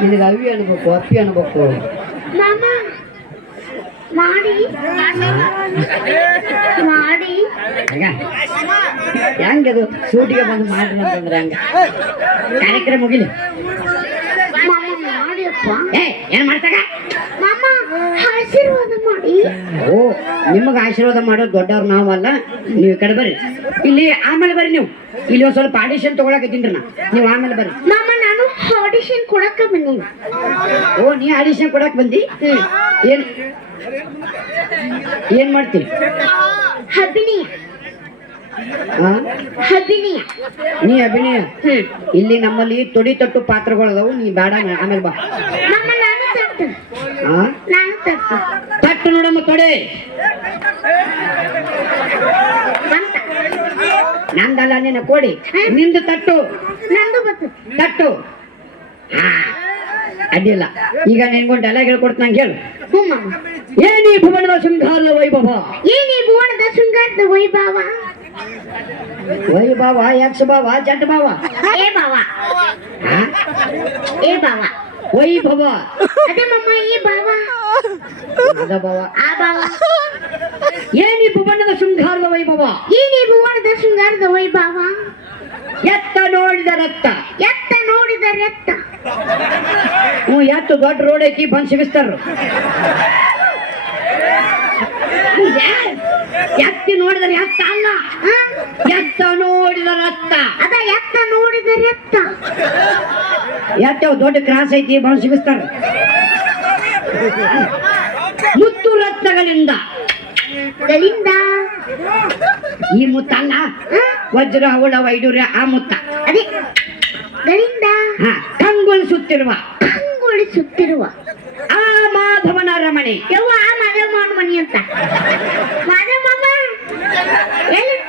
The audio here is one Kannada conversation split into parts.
ನಿನಗೆ ಅವಿ ಅನ್ಬೇಕು ಅಪ್ಪಿ ಅನ್ಬೇಕು ಮಾಮ ಮಾಡಿ ಮಾಡಿ ಹಂಗ ಹೆಂಗದು ಸೂಟಿಗೆ ಬಂದು ಮಾಡ್ರಿ ಅಂತಂದ್ರೆ ಹಂಗ ಕಾರ್ಯಕ್ರಮ ಮುಗಿಲಿ ಮಾಮ ಮಾಡಿಯಪ್ಪ ಏ ಏನ್ ಮಾಡ್ತಾಗ ಮಾಮ ಆಶೀರ್ವಾದ ಮಾಡಿ ಓ ನಿಮಗೆ ಆಶೀರ್ವಾದ ಮಾಡೋದು ದೊಡ್ಡವ್ರು ನಾವಲ್ಲ ನೀವು ಈ ಕಡೆ ಬರ್ರಿ ಇಲ್ಲಿ ಆಮೇಲೆ ಬರ್ರಿ ನೀವು ಇಲ್ಲಿ ಒಂದ್ ಸ್ವಲ್ಪ ಆಡಿಷನ್ ತಗೊಳಕತ್ತೀನಿ ನಾ ನೀವು ಆಮೇಲೆ ಬರ್ರಿ ಮಾಮ ನಾನು ಆಡಿಷನ್ ಕೊಡಕ್ಕ ಬನ್ನಿ ಓ ನೀ ಆಡಿಷನ್ ಕೊಡಕ್ ಬಂದಿ? ಏನ್? ಏನ್ ಮಾಡ್ತೀನಿ ಅಭಿನಯ ಹಾ ಅಭಿನಯ ನೀ ಅಭಿನಯ ಇಲ್ಲಿ ನಮ್ಮಲ್ಲಿ ತೊಡಿ ತಟ್ಟು ಪಾತ್ರಗಳದಾವು ನೀ ಬೇಡ ಆಮೇಲೆ ಬಾ. ತಟ್ಟು ನೋಡಮ್ಮ ತೊಡೆ. ನಂದಲ್ಲ ನಿನ್ನ ಕೊಡಿ. ನಿಂದು ತಟ್ಟು. ನಂದು ತಟ್ಟು. ಅಡ್ಡಿಲ್ಲ. ಈಗ ನಿನ್ಗೊಂದು ಡೈಲಾಗ್ ಹೇಳ್ಕೊಡ್ತ ನಂಗೆ ಹೇಳು. ಏನಿ ಭುವನದ ಶೃಂಗಾರದ ವೈಭವ? ಏನಿ ಭುವನದ ಶೃಂಗಾರದ ವೈಭವ? ವೈಭವ ಯಕ್ಷ ಭಾವ ಜಟ್ ಭಾವ? ಏ ಬಾವ ಏ ಬಾವ ವೈಭವ. ಅದೇ ಮಮ್ಮ ಈ ಬಾವ ಅದ ಭಾವ. ಆ ಭಾವ. ಏನಿ ಭುವನದ ಶೃಂಗಾರದ ವೈಭವ? ಏನಿ ಭುವನದ ಶೃಂಗಾರದ ವೈಭವ? ಎತ್ತ ನೋಡಿದ ರಕ್ತ ಎತ್ತ ನೋಡಿದ ರಕ್ತ ಹ್ಞೂ ಎತ್ತು ದೊಡ್ಡ ರೋಡ್ ಹಾಕಿ ಬಂದು ಸಿಗಿಸ್ತಾರ? ಎತ್ತಿ ನೋಡಿದರೆ ಎತ್ತ ಅಲ್ಲ? ಎತ್ತ ನೋಡಿದ ರಕ್ತ? ಅದ ಎತ್ತ ನೋಡಿದ ರಕ್ತ? ಎತ್ತ ದೊಡ್ಡ ಕ್ರಾಸ್ ಐತಿ ಬಂದು ಸಿಗಿಸ್ತಾರ? ಮುತ್ತು ರಕ್ತಗಳಿಂದ. ಗಳಿಂದ? ಈ ಮುತ್ತ ಅಲ್ಲ? ವಜ್ರ ಹವಳ ವೈಡೂರ್ಯ ಆ ಮುತ್ತ. ಅದೇ ಗಳಿಂದ? ಹ. ಕಂಗೊಳಿಸುತ್ತಿರುವ. ಕಂಗೊಳಿಸುತ್ತಿರುವ. ಆ ಮಾಧವನ ರಮಣೆ. ಯವ್ವ ಆ ಮಾದೇವ ಮಾವನ ಮನಿ ಅಂತ. ಮಾಧವಮ್ಮ ಮಾಮ. ಎಲ್ಲಿ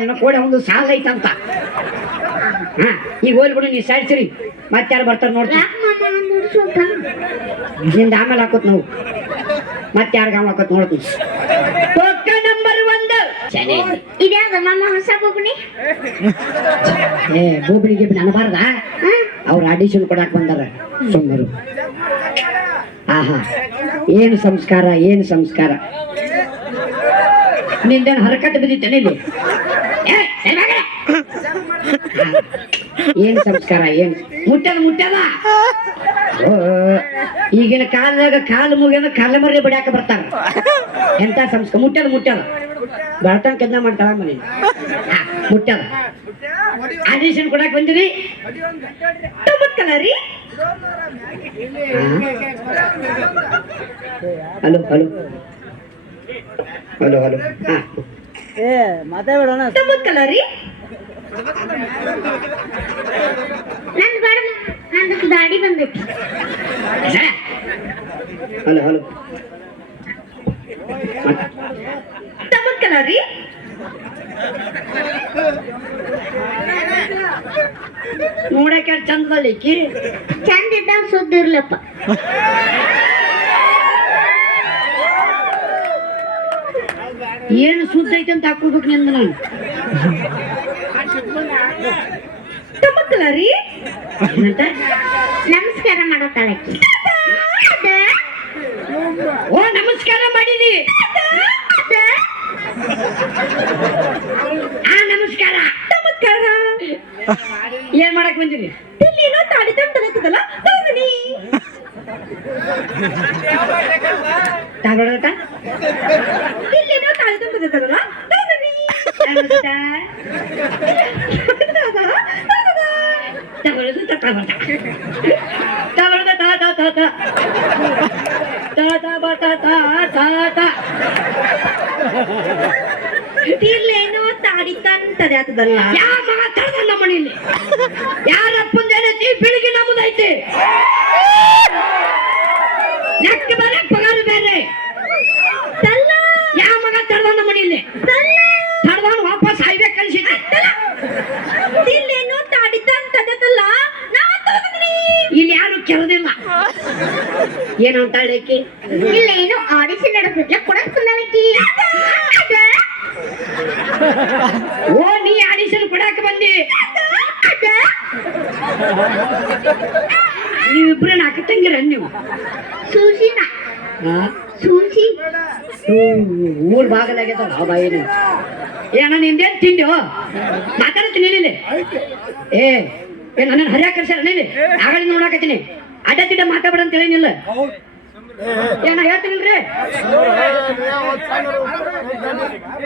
ನಿನ್ನ ಕೂಡ ಒಂದು ಸಾಲ ಐತಂತ. ಹಾ ಈಗ ಹೋಲ್ಬಿಡು ನೀ ಸಾಯ್ಸಿರಿ. ಮತ್ತೆ ಯಾರು ಬರ್ತಾರೆ ನೋಡ್ತೀನಿ. ನಿಂದ ಆಮೇಲೆ ಹಾಕೋತ್ ನಾವು. ಮತ್ತೆ ಯಾರು ಗಾಮ ಹಾಕೋತ್ ನೋಡ್ತೀನಿ. ನಂಬರ್ ಒಂದು. ಇದ್ಯಾವ್ದು ಮಾಮ ಹೊಸ ಬೊಬ್ಬನಿ? ಏ ಬೋಬಿನಿ ಗಿಬ್ನಿ ಅನ್ನಬಾರ್ದ ಹಾ. ಅವ್ರು ಆಡಿಷನ್ ಕೊಡಕ್ ಬಂದಾರ ಸುಮ್ಮರು. ಆಹಾ ಏನು ಸಂಸ್ಕಾರ ಏನು ಸಂಸ್ಕಾರ? ನಿಂದೇನು ಹರಕಟ್ಟು ಬಿದ್ದಿತ್ತೇನೆ ಇಲ್ಲಿ? ಏನ್ ಸಂಸ್ಕಾರ ಏನ್? ಮುಟ್ಟದ ಮುಟ್ಟದ? ಈಗಿನ ಕಾಲದಾಗ ಕಾಲು ಮುಗಿಯೋದ ಕಾಲ ಮರಿ ಬಿಡಾಕ ಬರ್ತಾರ. ಎಂತ ಸಂಸ್ಕಾರ ಮುಟ್ಟದ ಮುಟ್ಟದ? ಬರ್ತಾನ ಕೆದ್ದ ಮಾಡ್ತಾಳ ಮನೆ. ಮುಟ್ಟದ. ಆಡಿಷನ್ ಕೊಡಾಕ್ ಬಂದಿರಿ? ರೀ ಹಲೋ ಹಲೋ. Hello hello. ಹಾ. ಏ ಮಾತಾಡೋಣ ರೀ ನಂದು ಬಡ ನಂದು ದಾಡಿ ಬಂದೈತಿ ಹಲೋ ಹಲೋ. ರೀ? ನೋಡಕ್ಕೆ ಚಂದ ಇದ್ದಾಗ ಸುದ್ದಿ ಇರ್ಲಪ್ಪ. ಏನು ಸುದ್ದ ಐತೆ ಅಂತ ಹಾಕೋಬೇಕು ನಿಂದ ನಾನು? ರೀ ನಮಸ್ಕಾರ ಮಾಡತ್ತಾಳಕ್ಕಿ ಓ, ನಮಸ್ಕಾರ ಮಾಡಿದಿ. ಆ, ನಮಸ್ಕಾರ. ನಮಸ್ಕಾರ. ಏನ್ ಮಾಡಕ್ ಬಂದಿರಿ? ಏನೋ ತಾಳಿ ತಂತಲ್ಲ ತಗೋತದಲ್ಲ ತಗೋದಿನಿ ತಗೊಳಟ ಇಲ್ಲೇನೋ ತಾಳಿ ತಂತಲ್ಲ ತಗೊಳ್ಳೋದು ತಗೊಳ್ತ ತಗೊಳ್ಳೋದು ತಾ ತಾ ತಾ ತಾ ತಾ ಬಾ ತಾ ತಾ ತಾ ತಾ ಇಲ್ಲೇನೋ ತಾಡಿ ತಂತದೆ ಆತದಲ್ಲ ಯಾವ ಮಗ ನಮ್ಮ ಮನೆಯಲ್ಲಿ ಯಾರಪ್ಪಂದೇನೈತಿ ಬೆಳಿಗ್ಗೆ ನಮ್ಮದೈತಿ ಲೆಕ್ಕ ಬೇರೆ ಏನು ಅಂತಾಳೆ ಆಕಿ ಇಲ್ಲ ಏನು ಆಡಿಷನ್ ನಡೆಸಿದ್ಲ ಕೊಡಕ್ ಬಂದಳಕಿ ಓ ನೀ ಆಡಿಷನ್ ಕೊಡಾಕ ಬಂದಿ. ನೀವಿಬ್ರು ನಾಲ್ಕು ತಂಗಿರ ನೀವು? ಸೂಸಿನ? ಸೂಸಿ ಊರ್ ಭಾಗದಾಗೈತಲ್ಲ ಆ ಬಾಯಿನ ಏನ ನಿಂದೇನ್ ತಿಂಡಿ? ಮಾತಾಡ್ತೀನಿ ಏ ಏ ನನ್ನ ಹರಿಯಾಕ ಕರ್ಸ್ಯಾರ ನೀನು ಆಗಳ ನೋಡಾಕತ್ತೀನಿ. ಅಡ್ಡ ತಿಡ್ಡ ಮಾತಾಡ ಅಂತ ಹೇಳಿನಿಲ್ಲ ಏನ ಹೇಳ್ತೀನಿಲ್ರಿ